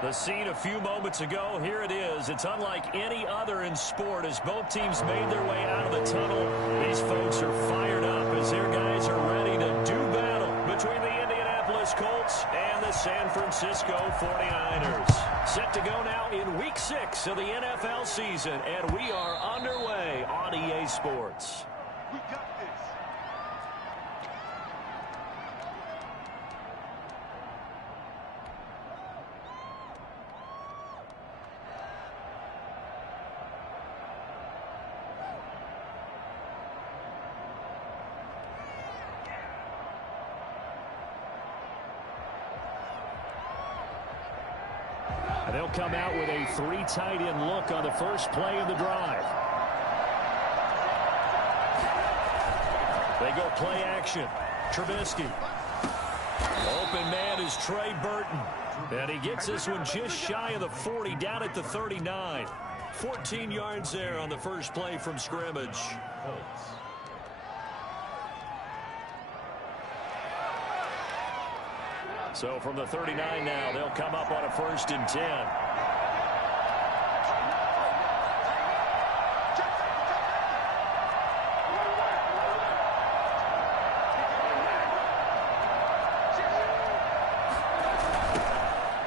The scene a few moments ago, here it is. It's unlike any other in sport as both teams made their way out of the tunnel. These folks are fired up as their guys are ready to do battle between the Indianapolis Colts and the San Francisco 49ers. Set to go now in Week 6 of the NFL season, and we are underway on EA Sports. We got this. And they'll come out with a 3 tight end look on the first play of the drive. They go play action. Trubisky. Open man is Trey Burton. And he gets this one just shy of the 40, down at the 39. 14 yards there on the first play from scrimmage. So from the 39 now, they'll come up on a 1st and 10.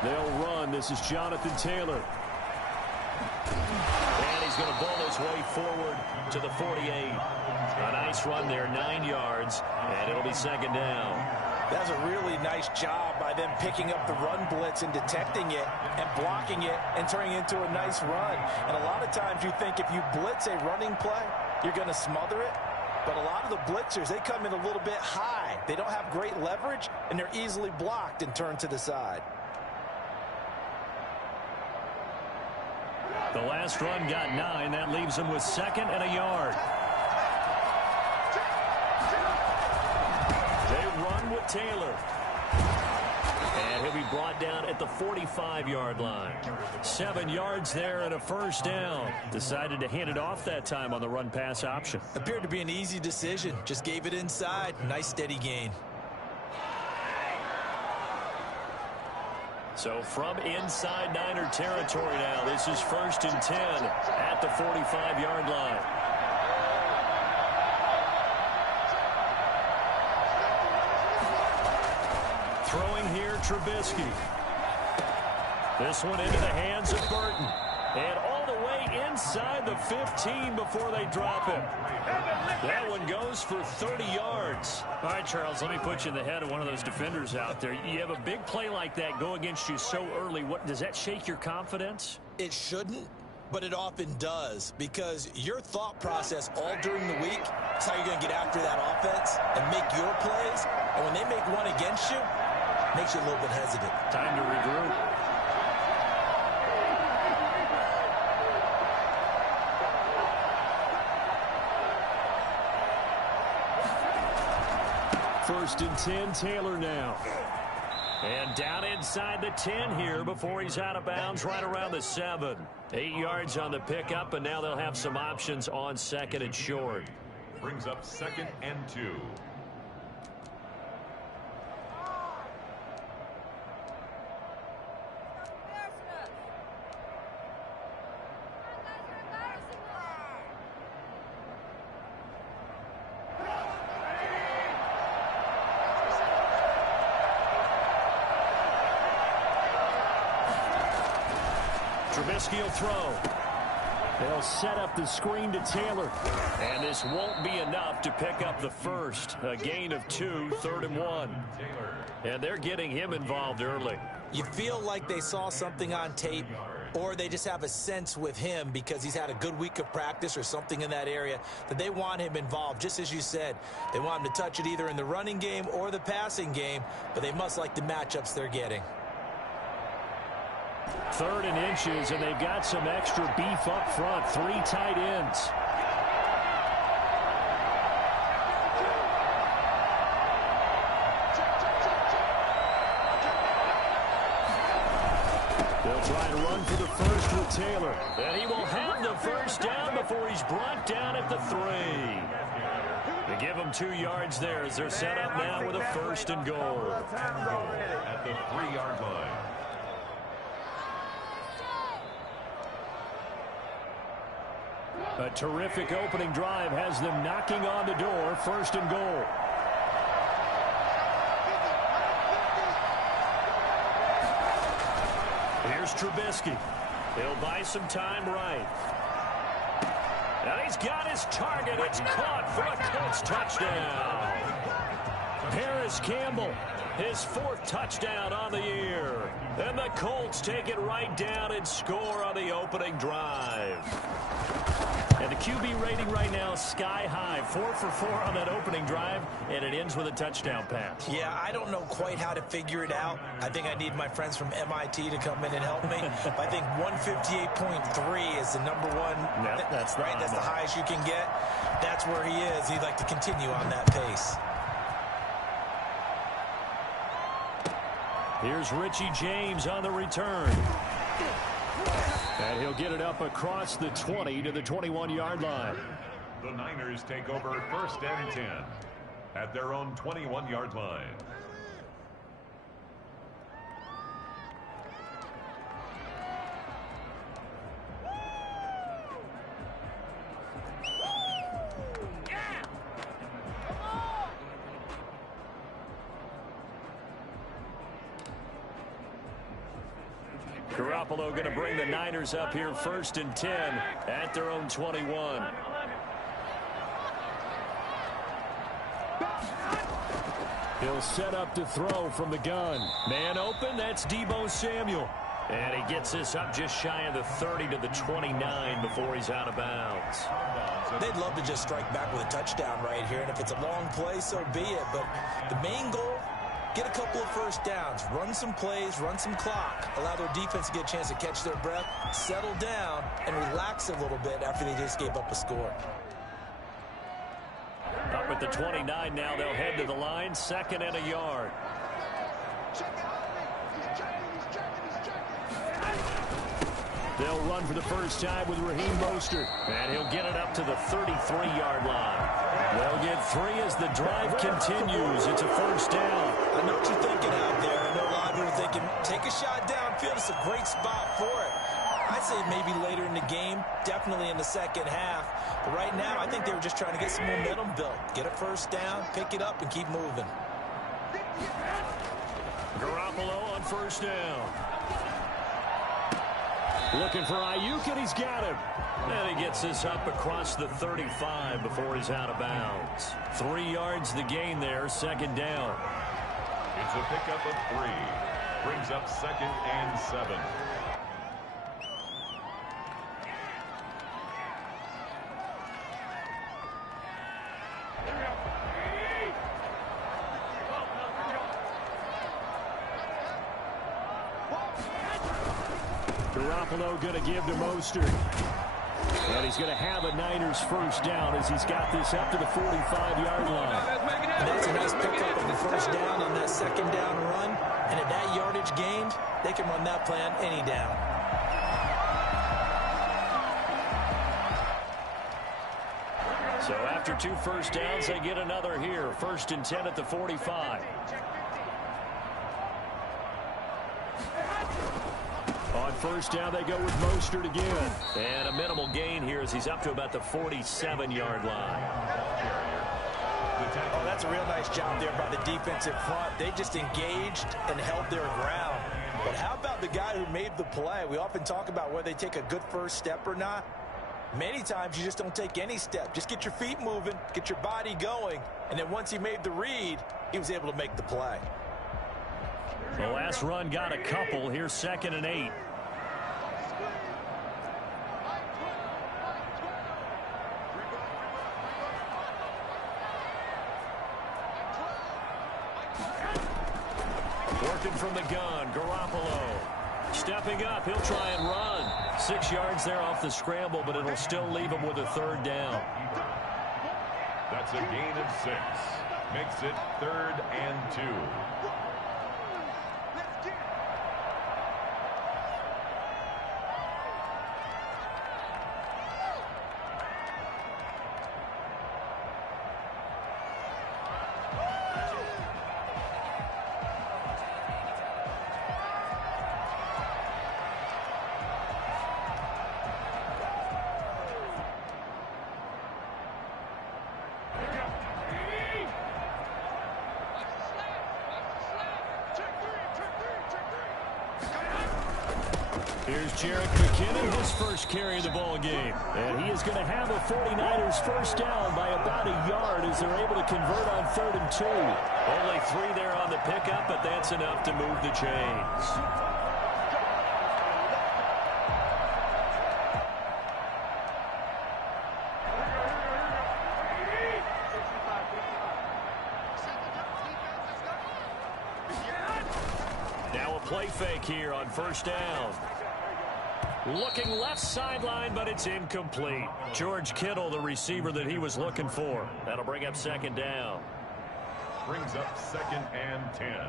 They'll run. This is Jonathan Taylor. And he's going to bull his way forward to the 48. A nice run there, 9 yards, and it'll be 2nd down. That's a really nice job by them picking up the run blitz and detecting it and blocking it and turning it into a nice run. And a lot of times you think if you blitz a running play, you're going to smother it. But a lot of the blitzers, they come in a little bit high. They don't have great leverage, and they're easily blocked and turned to the side. The last run got 9. That leaves them with 2nd and a yard. They run with Taylor. And he'll be brought down at the 45-yard line. 7 yards there and a 1st down. Decided to hand it off that time on the run-pass option. Appeared to be an easy decision. Just gave it inside. Nice steady gain. So from inside Niner territory now, this is 1st and 10 at the 45-yard line. Throwing here, Trubisky. This one into the hands of Burton. And all the way inside the 15 before they drop him. That one goes for 30 yards. All right, Charles, let me put you in the head of one of those defenders out there. You have a big play like that go against you so early. What does that shake your confidence? It shouldn't, but it often does, because your thought process all during the week is how you're going to get after that offense and make your plays. And when they make one against you, it makes you a little bit hesitant. Time to regroup. First and 10, Taylor now. And down inside the 10 here before he's out of bounds right around the 7. 8 yards on the pickup, and now they'll have some options on 2nd and short. Brings up 2nd and 2. Trubisky will throw. They'll set up the screen to Taylor. And this won't be enough to pick up the first. A gain of 2, 3rd and 1. And they're getting him involved early. You feel like they saw something on tape, or they just have a sense with him because he's had a good week of practice or something in that area that they want him involved. Just as you said, they want him to touch it either in the running game or the passing game, but they must like the matchups they're getting. 3rd and inches, and they've got some extra beef up front. 3 tight ends. They'll try and run for the first with Taylor. And he will have the first down before he's brought down at the 3. They give him 2 yards there as they're set up now with a 1st and goal. At the 3-yard line. A terrific opening drive has them knocking on the door. 1st and goal. Here's Trubisky. He'll buy some time right. And he's got his target. It's caught for a Colts touchdown. Paris Campbell, his 4th touchdown on the year. And the Colts take it right down and score on the opening drive. And the QB rating right now sky high. 4 for 4 on that opening drive, and it ends with a touchdown pass. Yeah, I don't know quite how to figure it out. I think I need my friends from MIT to come in and help me. I think 158.3 is the number one. Yep, that's right. That's the highest you can get. That's where he is. He'd like to continue on that pace. Here's Richie James on the return. And he'll get it up across the 20 to the 21-yard line. The Niners take over 1st and 10 at their own 21-yard line. Garoppolo going to bring the Niners up here 1st and 10 at their own 21. He'll set up to throw from the gun. Man open, that's Deebo Samuel. And he gets this up just shy of the 30 to the 29 before he's out of bounds. They'd love to just strike back with a touchdown right here, and if it's a long play, so be it. But the main goal, get a couple of 1st downs, run some plays, run some clock, allow their defense to get a chance to catch their breath, settle down, and relax a little bit after they just gave up a score. Up at the 29 now, they'll head to the line, 2nd and a yard. They'll run for the first time with Raheem Mostert, and he'll get it up to the 33-yard line. They'll get 3 as the drive continues. It's a 1st down. I know what you're thinking out there. I know a lot of people are thinking, take a shot downfield. It's a great spot for it. I'd say maybe later in the game, definitely in the 2nd half. But right now, I think they were just trying to get some momentum built. Get a 1st down, pick it up, and keep moving. Garoppolo on 1st down. Looking for Ayuk, and he's got him. And he gets this up across the 35 before he's out of bounds. 3 yards the gain there, 2nd down. It's a pickup of 3. Brings up 2nd and 7. Garoppolo going to give to Mostert. And he's going to have a Niners 1st down as he's got this up to the 45-yard line. And that's a nice pickup of the 1st down on that 2nd down run. And at that yardage gained, they can run that play on any down. So after 2 1st downs, they get another here. 1st and 10 at the 45. On 1st down, they go with Mostert again. And a minimal gain here as he's up to about the 47-yard line. Oh, that's a real nice job there by the defensive front. They just engaged and held their ground. But how about the guy who made the play? We often talk about whether they take a good 1st step or not. Many times you just don't take any step. Just get your feet moving, get your body going, and then once he made the read, he was able to make the play. The last run got a couple. Here's 2nd and 8. Working from the gun, Garoppolo. Stepping up, he'll try and run. 6 yards there off the scramble, but it'll still leave him with a 3rd down. That's a gain of 6. Makes it 3rd and 2. Here's Jerick McKinnon, his first carry of the ball game. And he is going to have a 49ers first down by about a yard as they're able to convert on 3rd and 2. Only 3 there on the pickup, but that's enough to move the chains. Now a play fake here on first down. Looking left sideline, but it's incomplete. George Kittle, the receiver that he was looking for. That'll bring up 2nd down. Brings up 2nd and 10.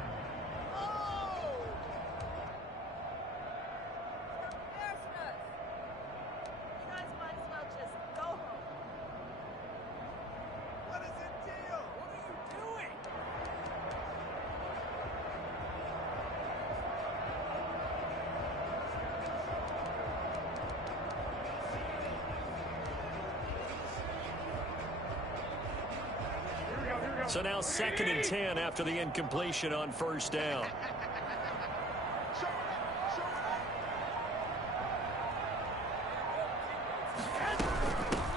So now 2nd and 10 after the incompletion on first down.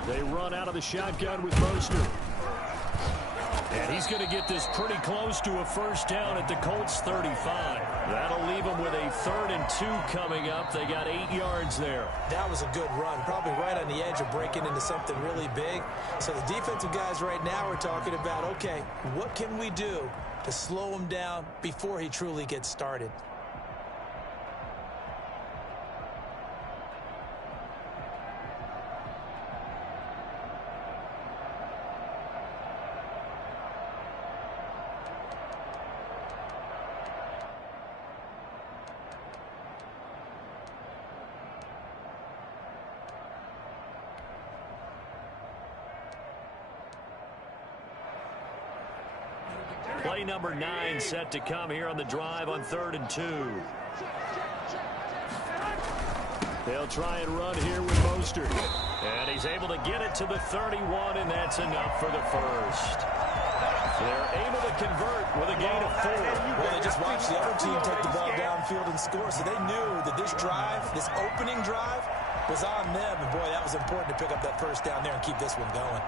They run out of the shotgun with Mostert. And he's going to get this pretty close to a first down at the Colts 35. That'll leave them with a 3rd and 2 coming up. They got 8 yards there. That was a good run, probably right on the edge of breaking into something really big. So the defensive guys right now are talking about, okay, what can we do to slow him down before he truly gets started? Play number 9 set to come here on the drive on 3rd and 2. They'll try and run here with Mostert. And he's able to get it to the 31, and that's enough for the first. They're able to convert with a gain of 4. Well, they just watched the other team take the ball downfield and score, so they knew that this drive, this opening drive, was on them. And, boy, that was important to pick up that first down there and keep this one going.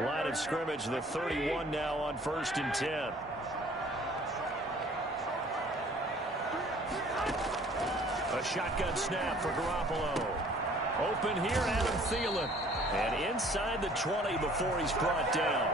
Line of scrimmage, the 31 now on 1st and 10. A shotgun snap for Garoppolo. Open here, Adam Thielen. And inside the 20 before he's brought down.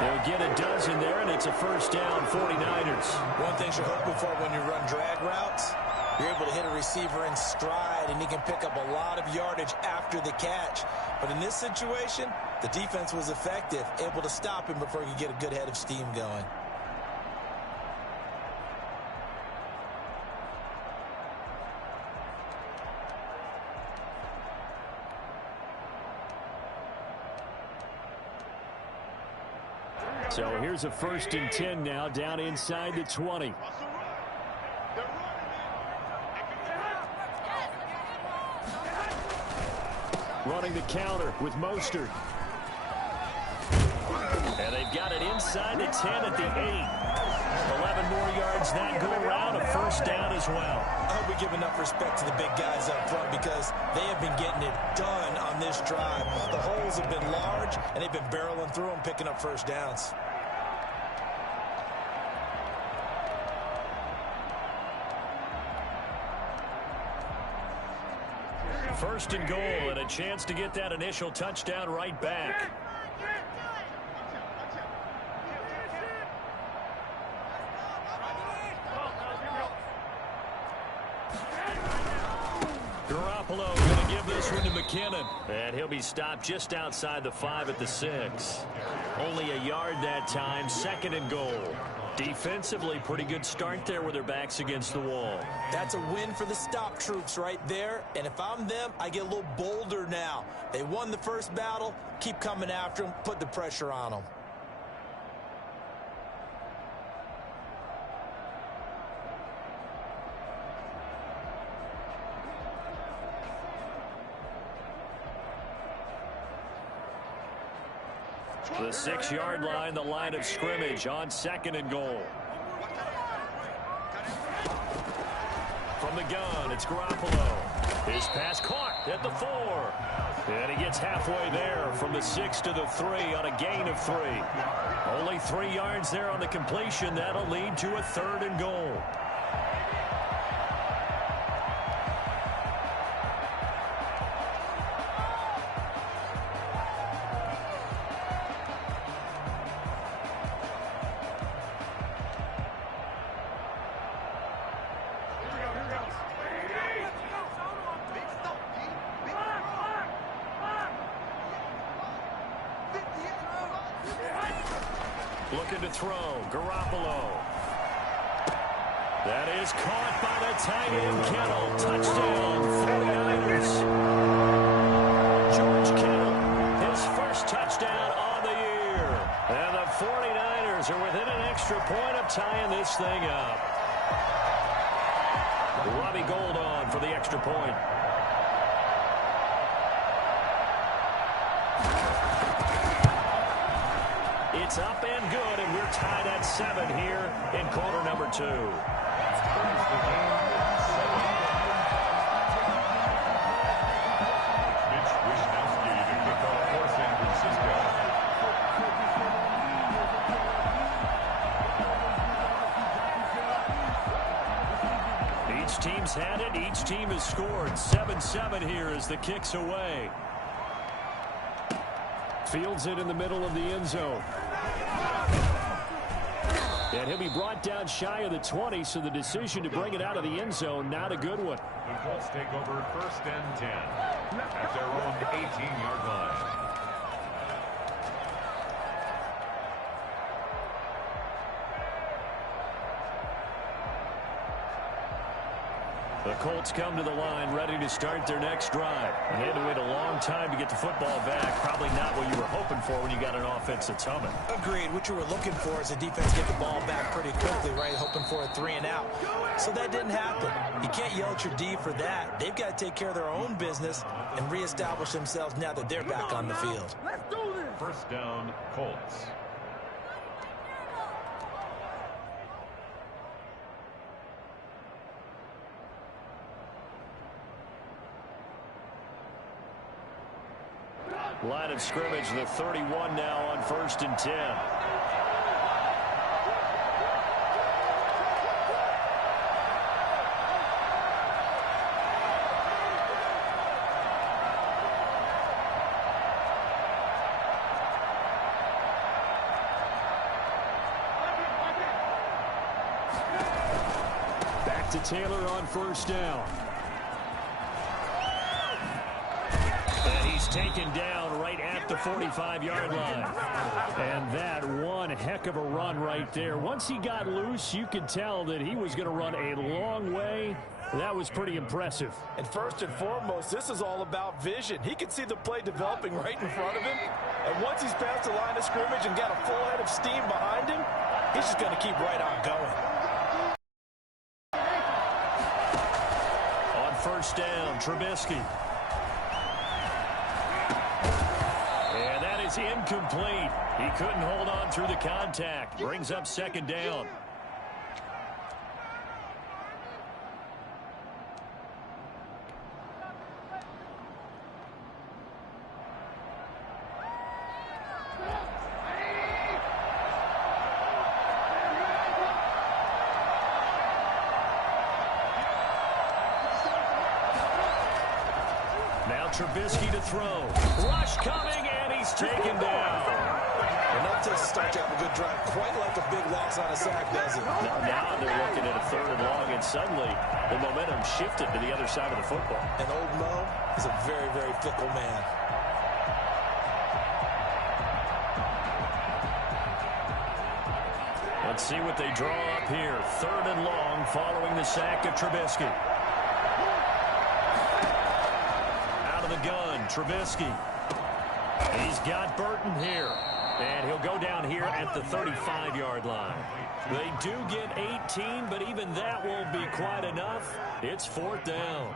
They'll get a dozen there, and it's a first down, 49ers. One thing you're hoping for when you run drag routes, you're able to hit a receiver in stride, and he can pick up a lot of yardage after the catch. But in this situation, the defense was effective, able to stop him before he could get a good head of steam going. So here's a 1st and 10 now, down inside the 20. Running the counter with Mostert. And they've got it inside the 10 at the 8. 11 more yards that go around, a first down as well. I hope we give enough respect to the big guys up front because they have been getting it done on this drive. The holes have been large, and they've been barreling through them, picking up first downs. First and goal, and a chance to get that initial touchdown right back. Garoppolo going to give this one to McKinnon. And he'll be stopped just outside the 5 at the 6. Only a yard that time, 2nd and goal. Defensively, pretty good start there with their backs against the wall. That's a win for the stop troops right there. And if I'm them, I get a little bolder now. They won the first battle. Keep coming after them. Put the pressure on them. The 6-yard line, the line of scrimmage on 2nd and goal. From the gun, it's Garoppolo. His pass caught at the 4. And he gets halfway there from the 6 to the 3 on a gain of 3. Only 3 yards there on the completion. That'll lead to a 3rd and goal. Looking to throw. Garoppolo. That is caught by the tight end, Kittle. Touchdown, 49ers. George Kittle, his first touchdown on the year. And the 49ers are within an extra point of tying this thing up. Robbie Gould on for the extra point. It's up and good, and we're tied at 7 here in quarter number 2. Mitch Wishnowsky to kick off for San Francisco. Each team's had it. Each team has scored. 7-7 here as the kick's away. Fields it in the middle of the end zone. And he'll be brought down shy of the 20, so the decision to bring it out of the end zone, not a good one. The Colts take over 1st and 10 at their own 18-yard line. The Colts come to the line ready to start their next drive. And they had to wait a long time to get the football back. Probably not what you were hoping for when you got an offense that's humming. Agreed. What you were looking for is the defense get the ball back pretty quickly, right? Hoping for a 3 and out. So that didn't happen. You can't yell at your D for that. They've got to take care of their own business and reestablish themselves now that they're back on the field. Let's do this. 1st down, Colts. Line of scrimmage, the 31 now on 1st and 10. Back to Taylor on 1st down. And he's taken down right at the 45-yard line. And that one heck of a run right there. Once he got loose, you could tell that he was going to run a long way. That was pretty impressive. And first and foremost, this is all about vision. He could see the play developing right in front of him. And once he's past the line of scrimmage and got a full head of steam behind him, he's just going to keep right on going. On 1st down, Trubisky. And that is incomplete. He couldn't hold on through the contact. Brings up 2nd down. Now Trubisky to throw. Rush coming, and he's taken down. Enough to start you have a good drive. Quite like a big loss on a sack, does it? Now they're looking at a 3rd and long, and suddenly the momentum shifted to the other side of the football. And old Mo is a very, very fickle man. Let's see what they draw up here. 3rd and long following the sack of Trubisky. Out of the gun, Trubisky. He's got Burton here. And he'll go down here at the 35-yard line. They do get 18, but even that won't be quite enough. It's 4th down.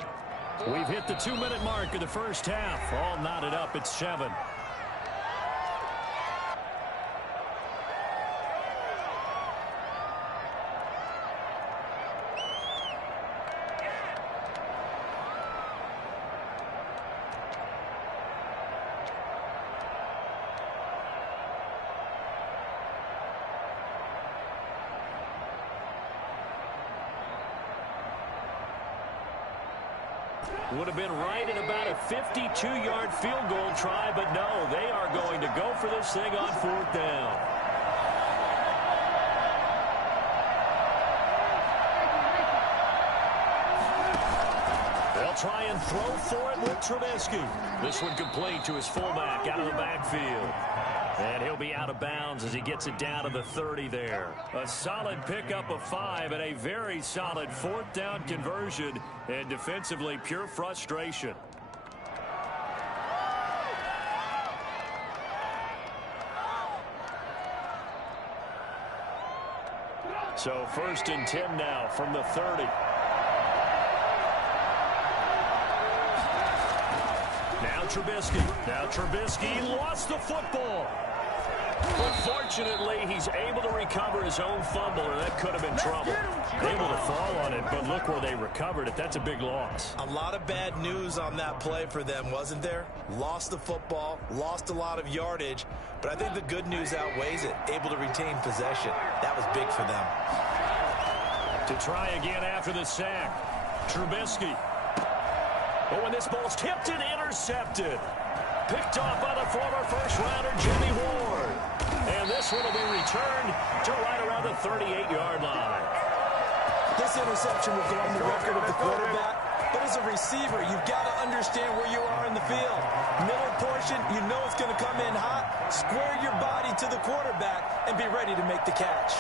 We've hit the 2-minute mark of the first half. All knotted up at 7. Would have been right at about a 52-yard field goal try, but no, they are going to go for this thing on 4th down. They'll try and throw for it with Trubisky. This one complete to his fullback out of the backfield. And he'll be out of bounds as he gets it down to the 30 there. A solid pickup of 5 and a very solid 4th down conversion. And defensively, pure frustration. So 1st and 10 now from the 30. Now Trubisky lost the football. But fortunately, he's able to recover his own fumble, or that could have been trouble. Able to fall on it, but look where they recovered it. That's a big loss. A lot of bad news on that play for them, wasn't there? Lost the football, lost a lot of yardage, but I think the good news outweighs it. Able to retain possession. That was big for them. To try again after the sack. Trubisky. Oh, and this ball's tipped and intercepted. Picked off by the former first-rounder, Jimmy Ward. And this one will be returned to right around the 38-yard line. This interception will go on the record of the quarterback, but as a receiver, you've got to understand where you are in the field. Middle portion, you know it's going to come in hot. Square your body to the quarterback and be ready to make the catch.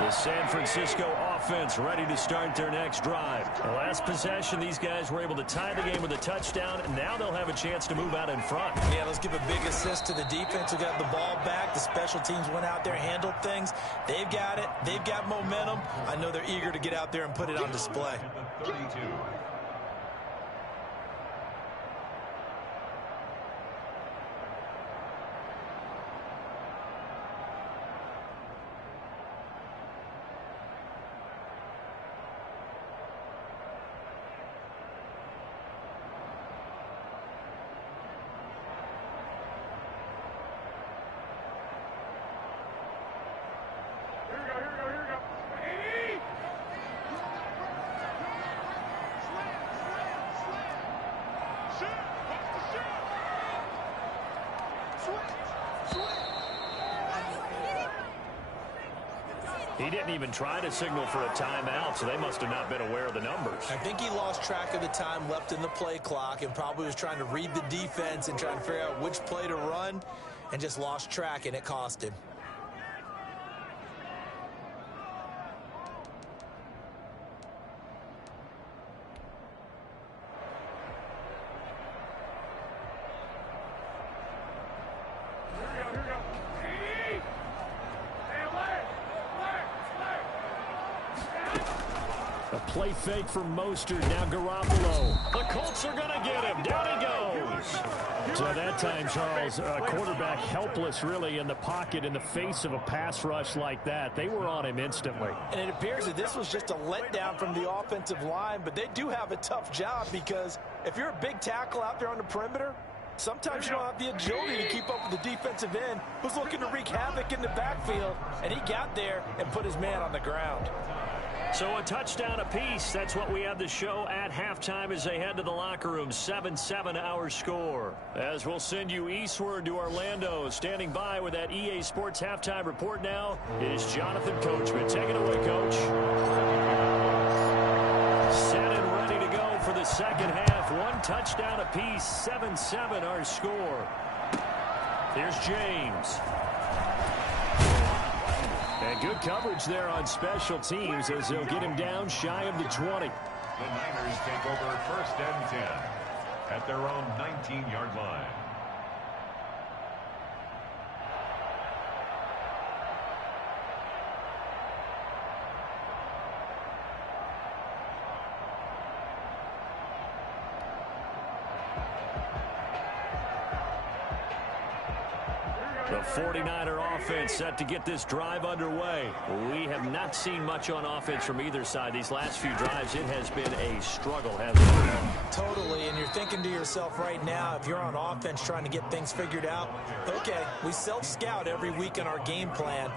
The San Francisco offense ready to start their next drive. The last possession, these guys were able to tie the game with a touchdown, and now they'll have a chance to move out in front. Yeah, let's give a big assist to the defense who got the ball back. The special teams went out there, handled things. They've got it. They've got momentum. I know they're eager to get out there and put it on display. 32. He didn't even try to signal for a timeout, so they must have not been aware of the numbers. I think he lost track of the time left in the play clock and probably was trying to read the defense and trying to figure out which play to run and just lost track, and it cost him. Play fake for Mostert. Now Garoppolo. The Colts are going to get him. Down he goes. So that time, Charles, quarterback helpless really in the pocket in the face of a pass rush like that. They were on him instantly. And it appears that this was just a letdown from the offensive line, but they do have a tough job because if you're a big tackle out there on the perimeter, sometimes you don't have the agility to keep up with the defensive end who's looking to wreak havoc in the backfield, and he got there and put his man on the ground. So a touchdown apiece. That's what we have to show at halftime as they head to the locker room. 7-7 our score. As we'll send you eastward to Orlando. Standing by with that EA Sports halftime report now is Jonathan Coachman. Take it away, Coach. Set and ready to go for the second half. One touchdown apiece. 7-7 our score. Here's James. And good coverage there on special teams as they'll get him down shy of the 20. The Niners take over 1st and 10 at their own 19-yard line. The 49er offense set to get this drive underway. We have not seen much on offense from either side. These last few drives, it has been a struggle, hasn't it? Totally, and you're thinking to yourself right now, if you're on offense trying to get things figured out, okay, we self-scout every week in our game plan.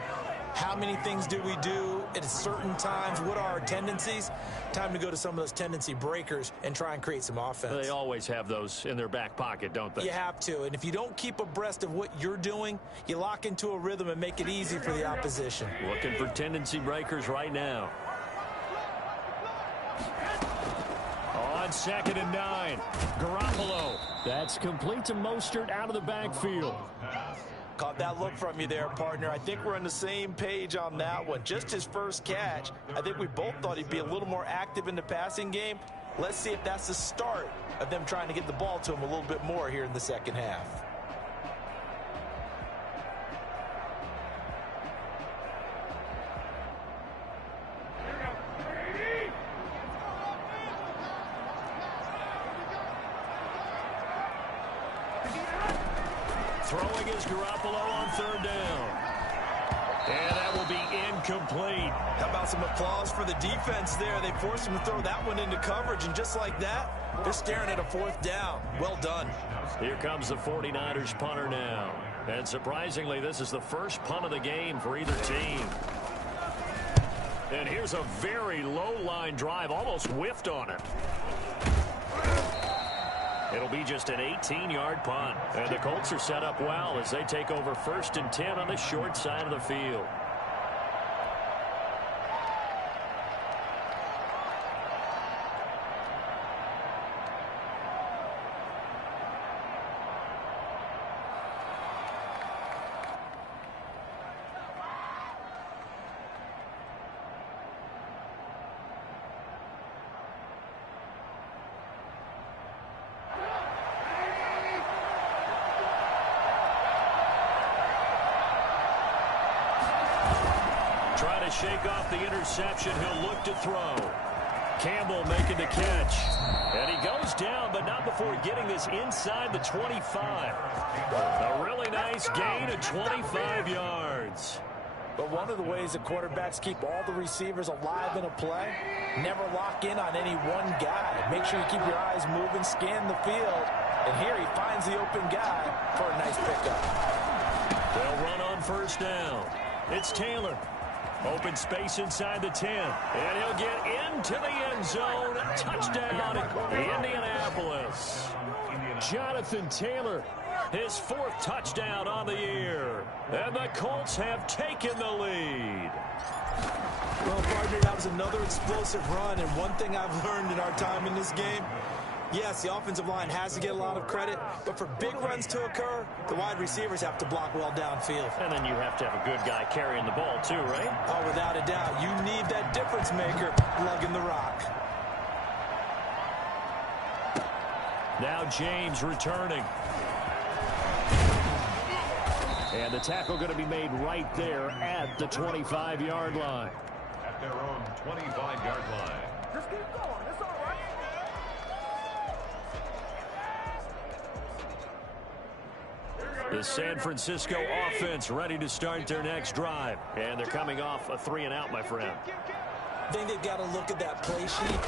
How many things do we do at certain times? What are our tendencies? Time to go to some of those tendency breakers and try and create some offense. They always have those in their back pocket, don't they? You have to. And if you don't keep abreast of what you're doing, you lock into a rhythm and make it easy for the opposition. Looking for tendency breakers right now. On 2nd and 9, Garoppolo. That's complete to Mostert out of the backfield. Caught that look from you there, partner. I think we're on the same page on that one. Just his first catch. I think we both thought he'd be a little more active in the passing game. Let's see if that's the start of them trying to get the ball to him a little bit more here in the second half. Throwing is Garoppolo on 3rd down. And that will be incomplete. How about some applause for the defense there? They forced him to throw that one into coverage, and just like that, they're staring at a 4th down. Well done. Here comes the 49ers punter now. And surprisingly, this is the first punt of the game for either team. And here's a very low-line drive, almost whiffed on it. It'll be just an 18-yard punt. And the Colts are set up well as they take over 1st and 10 on the short side of the field. Trying to shake off the interception. He'll look to throw. Campbell making the catch. And he goes down, but not before getting this inside the 25. A really nice gain of 25 yards. But one of the ways the quarterbacks keep all the receivers alive in a play, never lock in on any one guy. Make sure you keep your eyes moving, scan the field. And here he finds the open guy for a nice pickup. They'll run on 1st down. It's Taylor. Open space inside the 10. And he'll get into the end zone. Touchdown, Indianapolis. Jonathan Taylor, his 4th touchdown on the year. And the Colts have taken the lead. Well, partner, that was another explosive run. And one thing I've learned in our time in this game, yes, the offensive line has to get a lot of credit, but for big runs to occur, the wide receivers have to block well downfield. And then you have to have a good guy carrying the ball too, right? Oh, without a doubt. You need that difference maker lugging the rock. Now James returning. And the tackle going to be made right there at the 25-yard line. At their own 25-yard line. Just keep going. It's all right. The San Francisco offense ready to start their next drive. And they're coming off a 3-and-out, my friend. I think they've got to look at that play sheet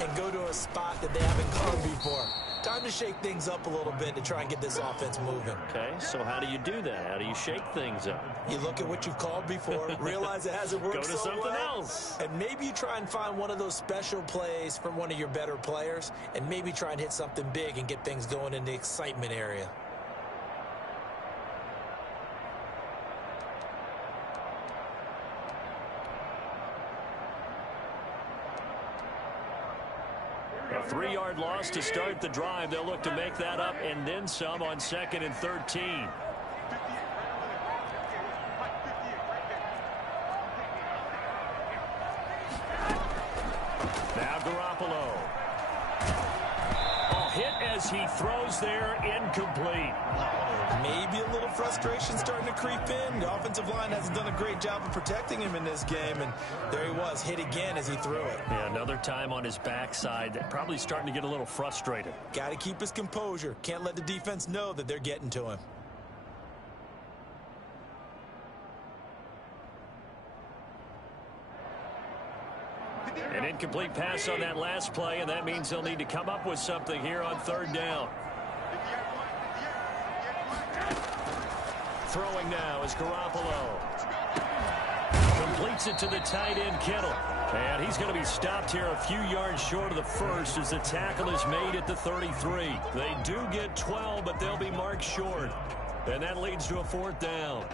and go to a spot that they haven't gone before. Time to shake things up a little bit to try and get this offense moving. Okay, so how do you do that? How do you shake things up? You look at what you've called before, realize it hasn't worked Go to so something well, else. and maybe you try and find one of those special plays from one of your better players, and maybe try and hit something big and get things going in the excitement area. A 3-yard loss to start the drive. They'll look to make that up and then some on 2nd and 13. Now Garoppolo. A hit as he throws there, incomplete. Maybe a little frustration starting to creep in. The offensive line hasn't done a great job of protecting him in this game, and there he was, hit again as he threw it. Yeah, another time on his backside, probably starting to get a little frustrated. Got to keep his composure. Can't let the defense know that they're getting to him. An incomplete pass on that last play, and that means they'll need to come up with something here on 3rd down. Throwing now is Garoppolo. Gets it to the tight end, Kittle. And he's going to be stopped here a few yards short of the first as the tackle is made at the 33. They do get 12, but they'll be marked short. And that leads to a 4th down.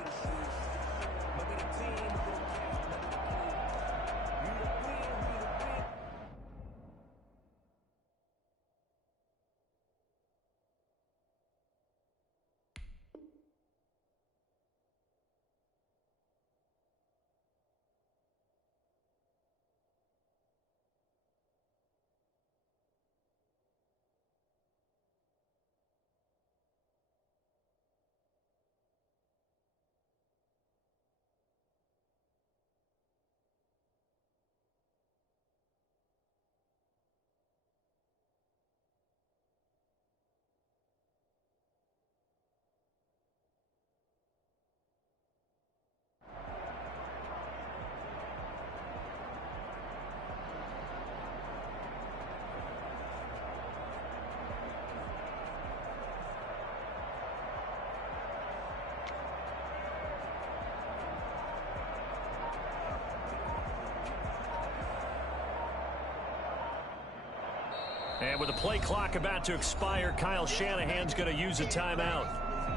And with the play clock about to expire, Kyle Shanahan's going to use a timeout.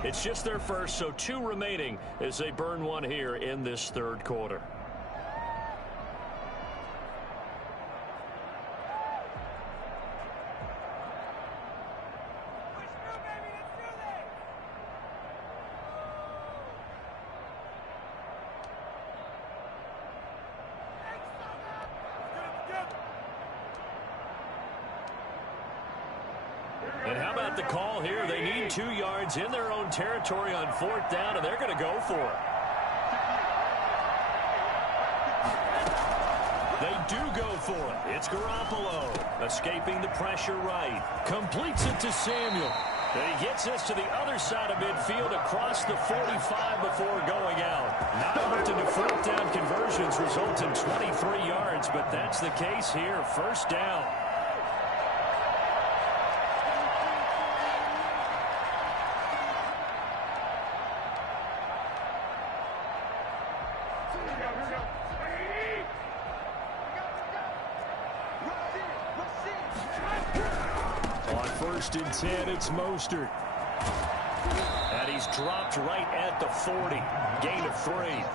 It's just their first, so 2 remaining as they burn one here in this 3rd quarter. And how about the call here? They need 2 yards in their own territory on 4th down, and they're going to go for it. They do go for it. It's Garoppolo escaping the pressure right. Completes it to Samuel. And he gets this to the other side of midfield across the 45 before going out. Not often do 4th down conversions result in 23 yards, but that's the case here. 1st down. On 1st and 10, it's Mostert. And he's dropped right at the 40. Gain of 3.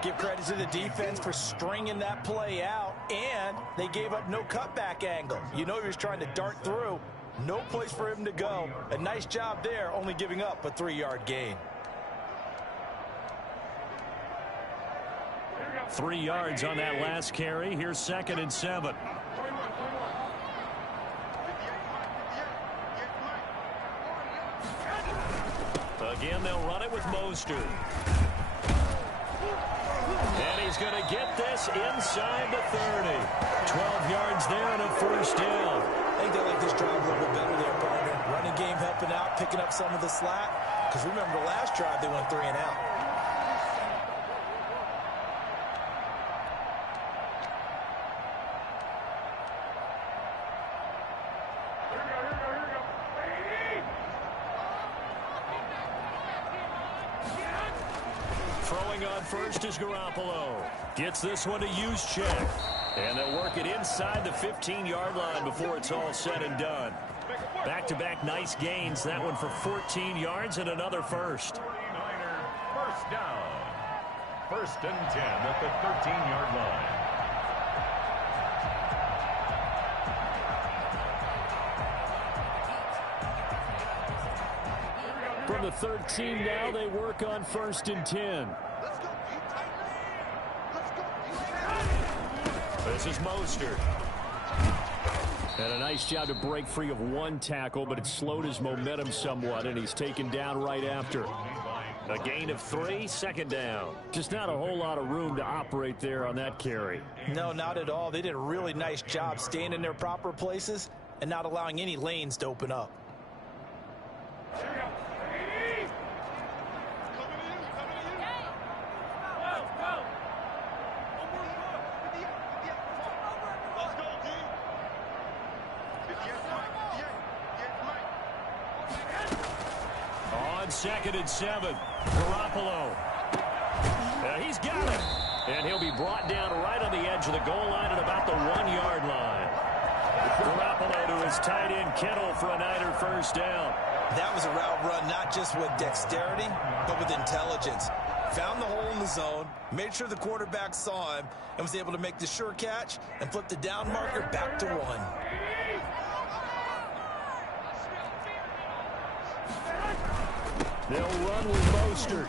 Give credit to the defense for stringing that play out, and they gave up no cutback angle. You know he was trying to dart through. No place for him to go. A nice job there, only giving up a 3-yard gain. 3 yards on that last carry. Here's 2nd and 7. Again, they'll run it with Mostert. And he's going to get this inside the 30. 12 yards there and a 1st down. I think they like this drive a little bit better there, partner. Running game helping out, picking up some of the slack. Because remember the last drive, they went 3 and out. Throwing on first is Garoppolo. Gets this one to Juszczyk. And they'll work it inside the 15-yard line before it's all said and done. Back-to-back nice gains. That one for 14 yards and another first. 49er, 1st down. 1st and 10 at the 13-yard line. From the 13 now, they work on 1st and 10. This is Mostert. And a nice job to break free of 1 tackle, but it slowed his momentum somewhat, and he's taken down right after. A gain of 3, 2nd down. Just not a whole lot of room to operate there on that carry. No, not at all. They did a really nice job staying in their proper places and not allowing any lanes to open up. On 2nd and 7, Garoppolo. He's got it. And he'll be brought down right on the edge of the goal line at about the 1-yard line. Garoppolo to his tight end Kittle for a Niner first down. That was a route run not just with dexterity, but with intelligence. Found the hole in the zone, made sure the quarterback saw him, and was able to make the sure catch and flip the down marker back to 1. They'll run with Mostert.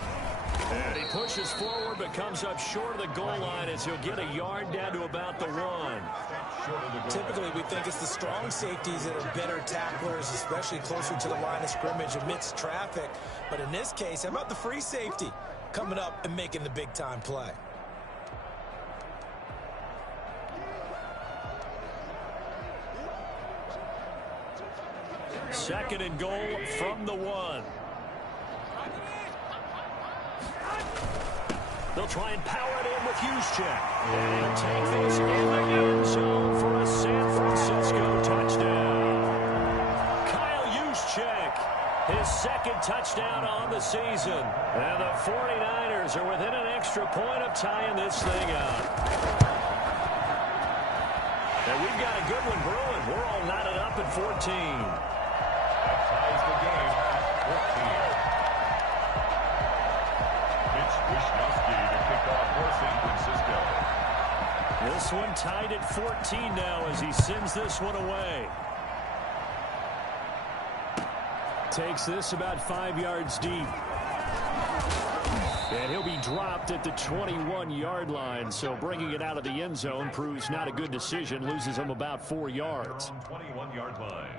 And he pushes forward but comes up short of the goal line as he'll get a yard down to about the 1. Typically, we think it's the strong safeties that are better tacklers, especially closer to the line of scrimmage amidst traffic. But in this case, how about the free safety coming up and making the big-time play? Second and goal from the 1. They'll try and power it in with Juszczyk. And take this in the end zone for a San Francisco touchdown. Kyle Juszczyk, his second touchdown on the season. And the 49ers are within an extra point of tying this thing up. And we've got a good one brewing. We're all knotted up at 14. That ties the game at 14. This one tied at 14 now as he sends this one away. Takes this about 5 yards deep. And he'll be dropped at the 21-yard line, so bringing it out of the end zone proves not a good decision, loses him about 4 yards. 21-yard line.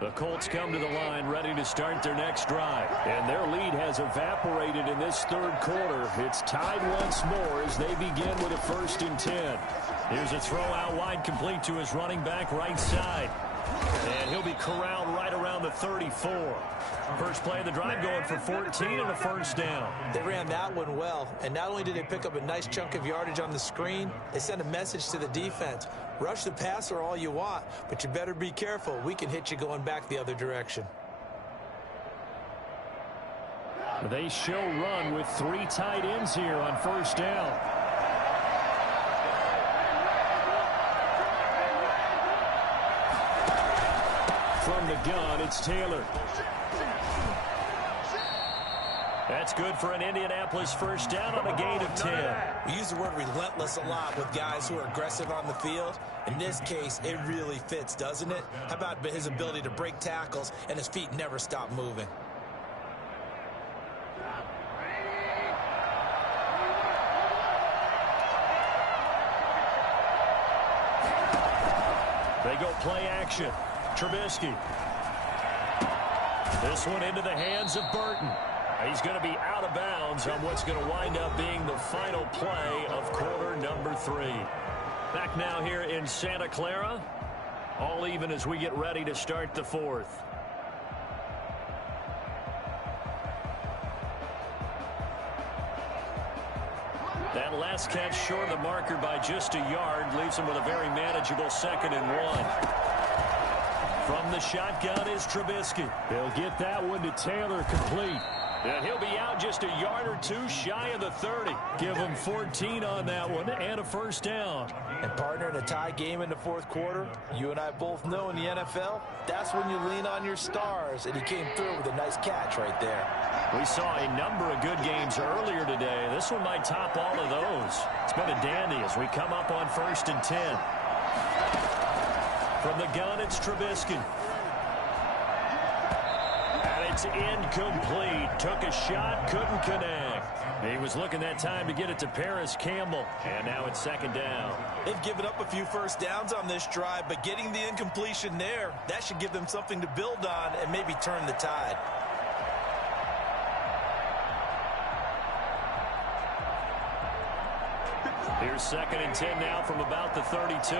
The Colts come to the line ready to start their next drive. And their lead has evaporated in this third quarter. It's tied once more as they begin with a 1st and 10. Here's a throw out wide complete to his running back right side. And he'll be corralled right around the 34. First play of the drive going for 14 and a first down. They ran that one well, and not only did they pick up a nice chunk of yardage on the screen, they sent a message to the defense. Rush the passer all you want, but you better be careful. We can hit you going back the other direction. They show run with 3 tight ends here on first down. From the gun, it's Taylor. That's good for an Indianapolis first down on a gain of 10. We use the word relentless a lot with guys who are aggressive on the field. In this case, it really fits, doesn't it? How about his ability to break tackles and his feet never stop moving? They go play action. Trubisky. This one into the hands of Burton. He's going to be out of bounds on what's going to wind up being the final play of quarter number 3. Back now here in Santa Clara. All even as we get ready to start the 4th. That last catch short of the marker by just a yard leaves him with a very manageable 2nd and 1. From the shotgun is Trubisky. They'll get that one to Taylor complete. And he'll be out just a yard or 2 shy of the 30. Give him 14 on that one and a first down. And partner, in a tie game in the 4th quarter, you and I both know in the NFL, that's when you lean on your stars. And he came through with a nice catch right there. We saw a number of good games earlier today. This one might top all of those. It's been a dandy as we come up on 1st and 10. From the gun, it's Trubisky. And it's incomplete. Took a shot, couldn't connect. He was looking that time to get it to Paris Campbell. And now it's 2nd down. They've given up a few first downs on this drive, but getting the incompletion there, that should give them something to build on and maybe turn the tide. Here's 2nd and 10 now from about the 32.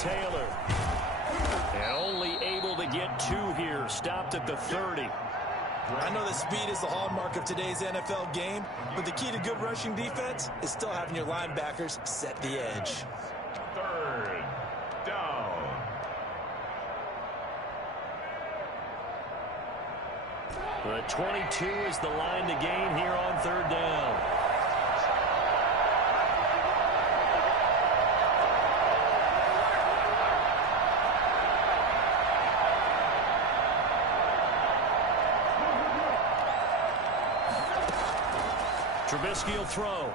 Taylor. And only able to get 2 here. Stopped at the 30. I know that speed is the hallmark of today's NFL game, but the key to good rushing defense is still having your linebackers set the edge. 3rd down. The 22 is the line to gain here on 3rd down. Trubisky will throw.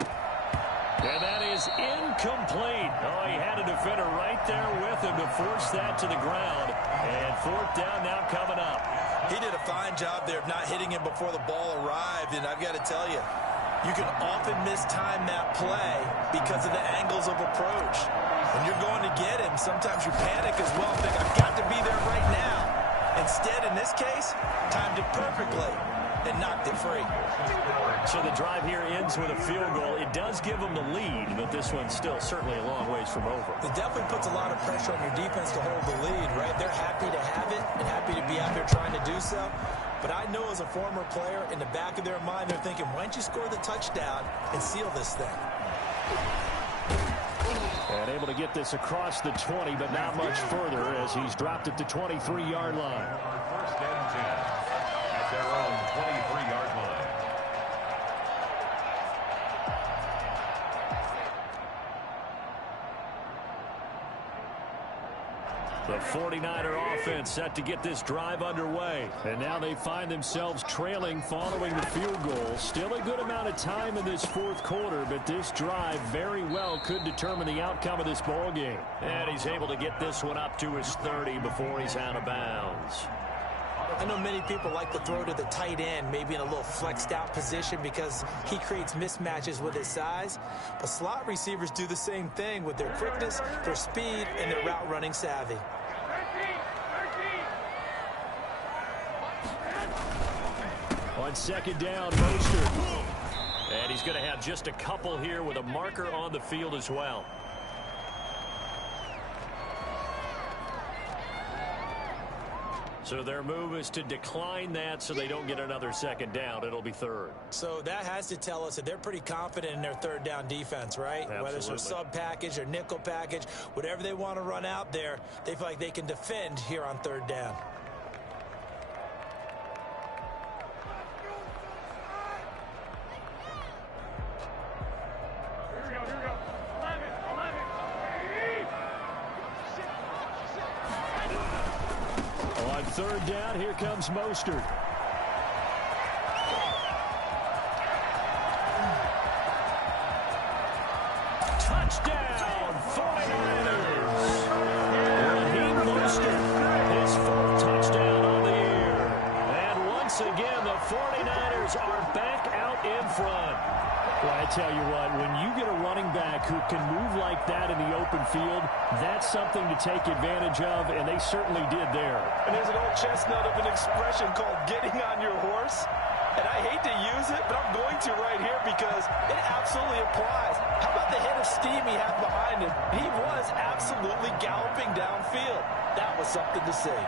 And that is incomplete. Oh, he had a defender right there with him to force that to the ground. And 4th down now coming up. He did a fine job there of not hitting him before the ball arrived, and I've got to tell you, you can often mistime that play because of the angles of approach. When you're going to get him, sometimes you panic as well, think, I've got to be there right now. Instead, in this case, timed it perfectly and knocked it free. So the drive here ends with a field goal. It does give them the lead, but this one's still certainly a long ways from over. It definitely puts a lot of pressure on your defense to hold the lead, right? They're happy to have it and happy to be out there trying to do so. But I know as a former player, in the back of their mind, they're thinking, why don't you score the touchdown and seal this thing? And able to get this across the 20, but not much further as he's dropped at the 23-yard line. 1st and 10 at their own 23-yard line. The 49er offense set to get this drive underway. And now they find themselves trailing following the field goal. Still a good amount of time in this 4th quarter, but this drive very well could determine the outcome of this ball game. And he's able to get this one up to his 30 before he's out of bounds. I know many people like to throw to the tight end, maybe in a little flexed out position because he creates mismatches with his size. But slot receivers do the same thing with their quickness, their speed, and their route running savvy. On 2nd down, Mostert. And he's going to have just a couple here with a marker on the field as well. So their move is to decline that so they don't get another 2nd down. It'll be 3rd. So that has to tell us that they're pretty confident in their 3rd down defense, right? Absolutely. Whether it's their sub package or nickel package, whatever they want to run out there, they feel like they can defend here on 3rd down. On 3rd down, here comes Mostert. Touchdown, 49ers! Raheem Mostert, his 4th touchdown on the year. And once again, the 49ers are back out in front. Well, I tell you what, when you get a running back who can move like that in the open field, that's something to take advantage of, and they certainly did there. And there's an old chestnut of an expression called getting on your horse. And I hate to use it, but I'm going to right here because it absolutely applies. How about the hit of steam he had behind him? He was absolutely galloping downfield. That was something to see.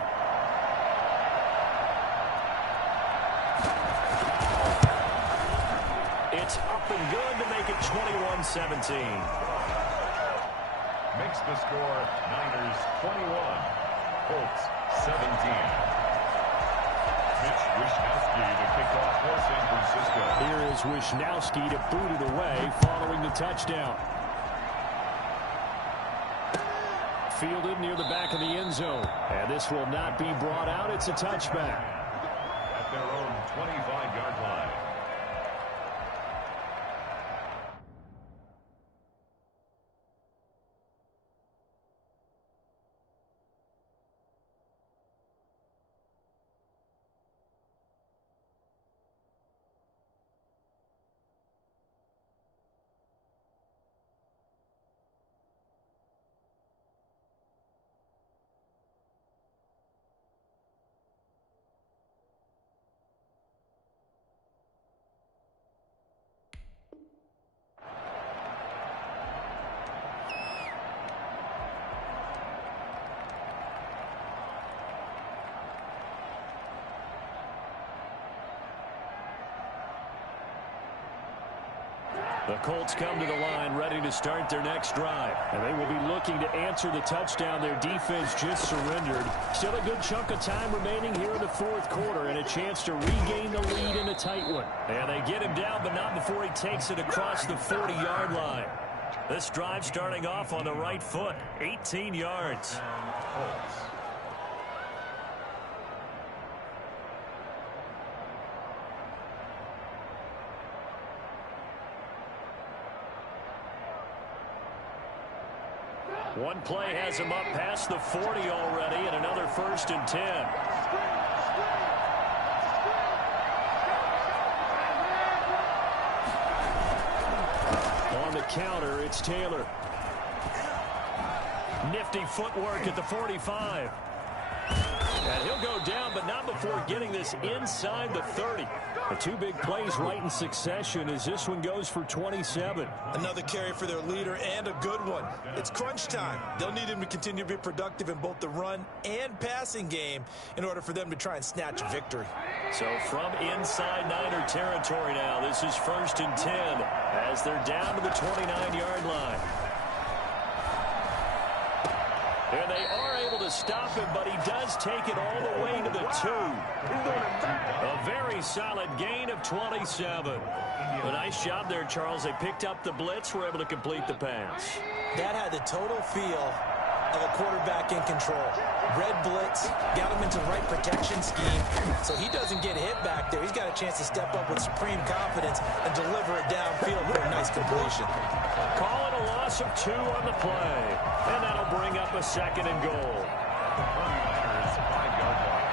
It's up and good to make it 21-17. Makes the score Niners 21, Colts 17. Mitch Wishnowsky to kick off for San Francisco. Here is Wishnowsky to boot it away following the touchdown. Fielded near the back of the end zone. And this will not be brought out. It's a touchback. At their own 25-yard line. The Colts come to the line ready to start their next drive. And they will be looking to answer the touchdown their defense just surrendered. Still a good chunk of time remaining here in the fourth quarter and a chance to regain the lead in a tight one. And they get him down, but not before he takes it across the 40-yard line. This drive starting off on the right foot, 18 yards. One play has him up past the 40 already, and another 1st and 10. On the counter, it's Taylor. Nifty footwork at the 45. And he'll go down, but not before getting this inside the 30. The two big plays right in succession as this one goes for 27. Another carry for their leader and a good one. It's crunch time. They'll need him to continue to be productive in both the run and passing game in order for them to try and snatch a victory. So from inside Niner territory now, this is 1st and 10 as they're down to the 29-yard line. And they are able to stop him, but he does take it all the way to the 2. A very solid gain of 27. A nice job there, Charles. They picked up the blitz, were able to complete the pass. That had the total feel of a quarterback in control. Red blitz, got him into the right protection scheme, so he doesn't get hit back there. He's got a chance to step up with supreme confidence and deliver it downfield for a nice completion. Call it a loss of 2 on the play, and that'll bring up a 2nd and goal. Niners 5-yard line.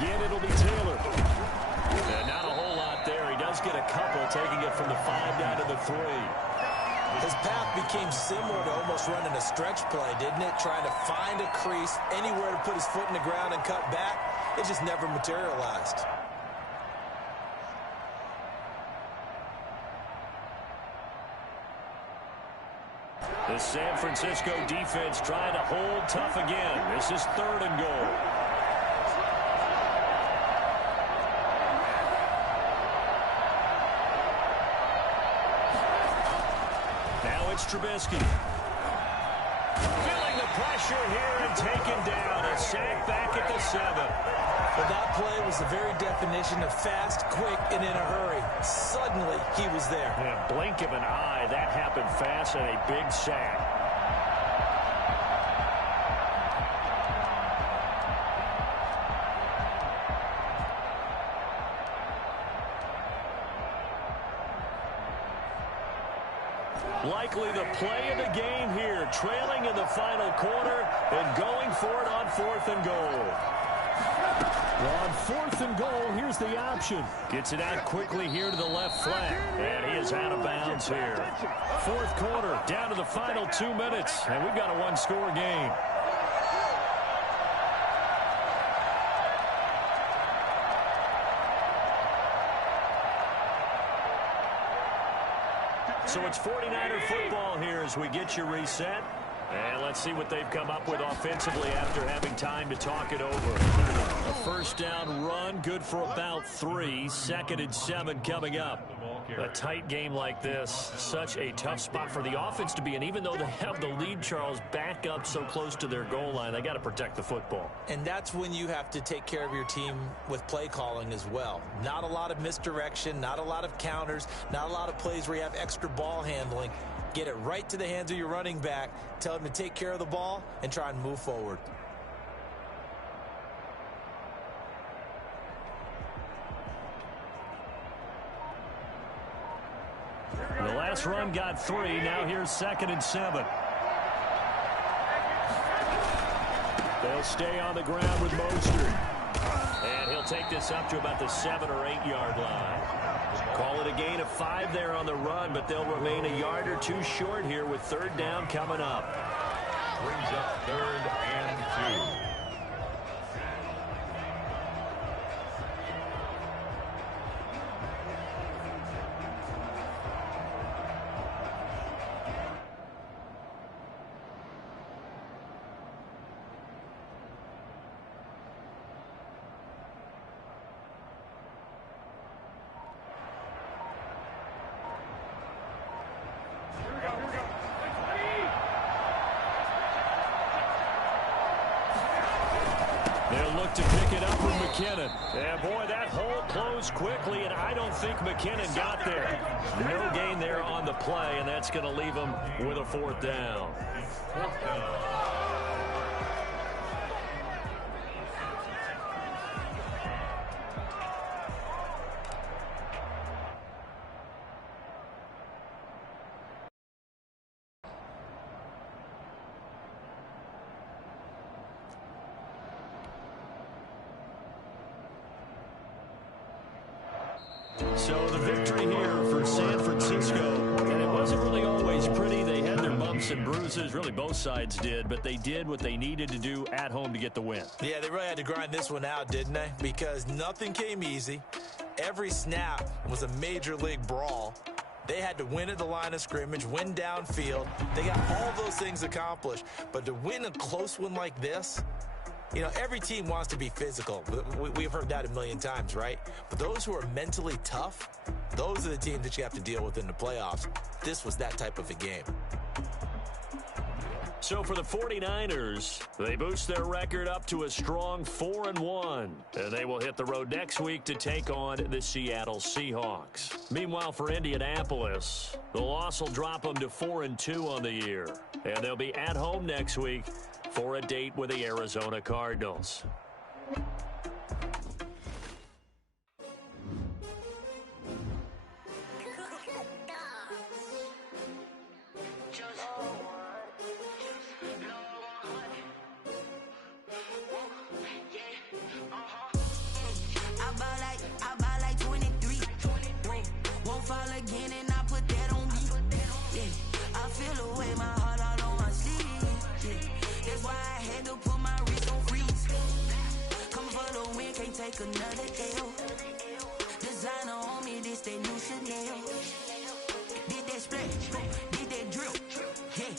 Again, it'll be Taylor. And not a whole lot there. He does get a couple, taking it from the 5 down to the 3. His path became similar to almost running a stretch play, didn't it? Trying to find a crease, anywhere to put his foot in the ground and cut back. It just never materialized. The San Francisco defense trying to hold tough again. This is 3rd and goal. Trubisky feeling the pressure here and taken down. A sack back at the 7. Well, that play was the very definition of fast, quick, and in a hurry. Suddenly, he was there. In a blink of an eye, that happened fast and a big sack. Likely the play of the game here, trailing in the final quarter and going for it on 4th and goal. On 4th and goal, here's the option. Gets it out quickly here to the left flank, and he is out of bounds here. 4th quarter, down to the final 2 minutes, and we've got a 1-score game. So it's 49er football here as we get you reset. And let's see what they've come up with offensively after having time to talk it over. A 1st down run, good for about 3. 2nd and 7 coming up. A tight game like this, such a tough spot for the offense to be in. Even though they have the lead, Charles, back up so close to their goal line, they got to protect the football. And that's when you have to take care of your team with play calling as well. Not a lot of misdirection, not a lot of counters, not a lot of plays where you have extra ball handling. Get it right to the hands of your running back, tell him to take care of the ball, and try and move forward. The last run got 3. Now here's 2nd and 7. They'll stay on the ground with Mostert. And he'll take this up to about the 7 or 8 yard line. Call it a gain of 5 there on the run, but they'll remain a yard or 2 short here with 3rd down coming up. Brings up 3rd and 2. look to pick it up from McKinnon. And, boy, that hole closed quickly, and I don't think McKinnon got there. No gain there on the play, and that's going to leave him with a 4th down. So the victory here for San Francisco, and it wasn't really always pretty. They had their bumps and bruises, really both sides did, but they did what they needed to do at home to get the win. Yeah, they really had to grind this one out, didn't they? Because nothing came easy. Every snap was a major league brawl. They had to win at the line of scrimmage, win downfield. They got all those things accomplished. But to win a close one like this, you know, every team wants to be physical. We've heard that a million times, right? But those who are mentally tough, those are the teams that you have to deal with in the playoffs. This was that type of a game. So for the 49ers, they boost their record up to a strong 4-1. And they will hit the road next week to take on the Seattle Seahawks. Meanwhile, for Indianapolis, the loss will drop them to 4-2 on the year. And they'll be at home next week for a date with the Arizona Cardinals. I buy like 23. Won't fall again and I put that on me. Yeah, I feel the way my heart all on my sleeve. Yeah, that's why I had to put my wrist on freeze. Coming for the win, can't take another L. Designer on me, this that new Chanel. Did that split, did that drill. Yeah,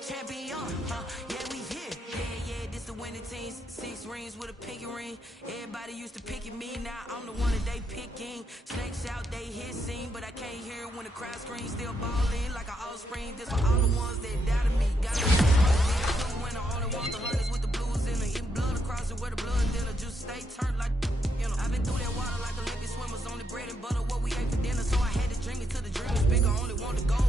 champion, yeah, we here. Yeah, this the winning team. 6 rings with a pinky ring. Everybody used to pick at me, now I'm the one that they picking. Snakes out, they hit scene, but I can't hear it when the crowd screams. Still ballin' like an offspring. This for all the ones that doubted me. Got me when I only want the hunters with the blues in it. Hitting blood across it where the blood dinner. Just stay turned like, you know. I've been through that water like Olympic swimmers. Only bread and butter, what we ate for dinner. So I had to drink it to the dreamers. Bigger, only want to go.